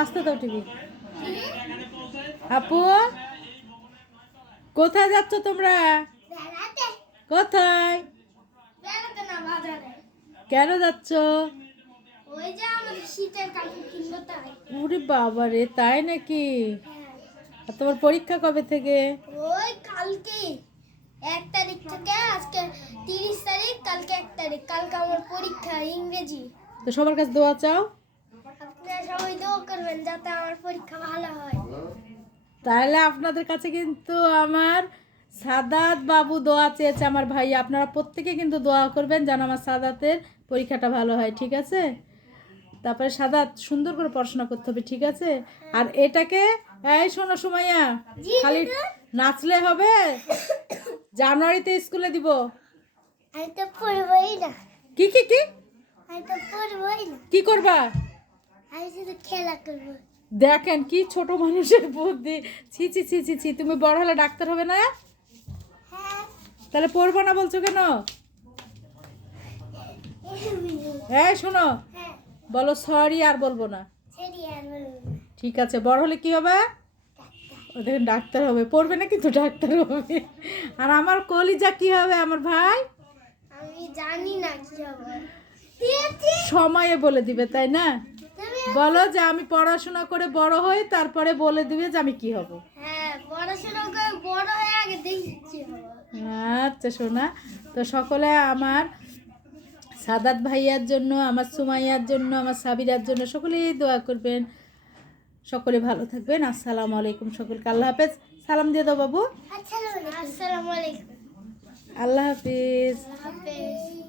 আসতে দাও টিভি। আপু কোথায় যাচ্ছ তোমরা? কোথায়? কেন যাচ্ছ? ওরে বাবা রে, তাই নাকি? আর তোমার পরীক্ষা কবে থেকে? ওই কালকে 1 তারিখ থেকে, আজকে 30 তারিখ, কালকে 1 তারিখ। কালকে আমার পরীক্ষা ইংরেজি। তো সবার কাছে দোয়া চাও। আপনারা সবাই দোয়া করবেন যাতে আমার পরীক্ষা ভালো হয়। তাহলে আপনাদের কাছে কিন্তু আমার সাদাত বাবু দোয়া চেয়েছে, আমার ভাই। আপনারা প্রত্যেকে কিন্তু দোয়া করবেন যেন আমার সাদাতের পরীক্ষাটা ভালো হয়, ঠিক আছে? তারপরে সাদাত সুন্দর করে পড়াশোনা করতে হবে, ঠিক আছে? আর এটাকে, এই শোনো সুমাইয়া, খালি নাচলে হবে? জানুয়ারিতে স্কুলে দিব। আমি তো পড়বই না। কি কি কি আমি তো পড়বই না। কি করবা? আমি শুধু খেলা করব। দেখেন কি ছোট মানুষের বুদ্ধি। ছি ছি ছি ছি ছি, তুমি বড় হলে ডাক্তার হবে না? হ্যাঁ। তাহলে পড়বো না বলছো কেন? এই শোনো, হ্যাঁ। বলো সরি আর বলবো না। সেটি আর বলবো না। ঠিক আছে, বড় হলে কি হবে? ওদের ডাক্তার হবে। পড়বে না কিন্তু ডাক্তার হবে। আর আমার কলিজা কি হবে আমার ভাই? আমি জানি না কি হবে। সময়ে বলে দিবে, তাই না? বলো যে আমি পড়াশোনা করে বড় হই, তারপরে বলে দিবে যে আমি কি হব। হ্যাঁ, পড়াশোনা করে বড় হয়ে আগে দেখি কি হবে। আচ্ছা সোনা, তো সকলে আমার সাদাত ভাইয়ার জন্য, আমার সুমাইয়ার জন্য, আমার সাবিরার জন্য সকলেই দোয়া করবেন। সকলে ভালো থাকবেন। আসসালামু আলাইকুম সকলকে। আল্লাহ হাফেজ। সালাম দিয়ে দাও বাবু। আসসালামু আলাইকুম। আল্লাহ হাফেজ। হাফেজ।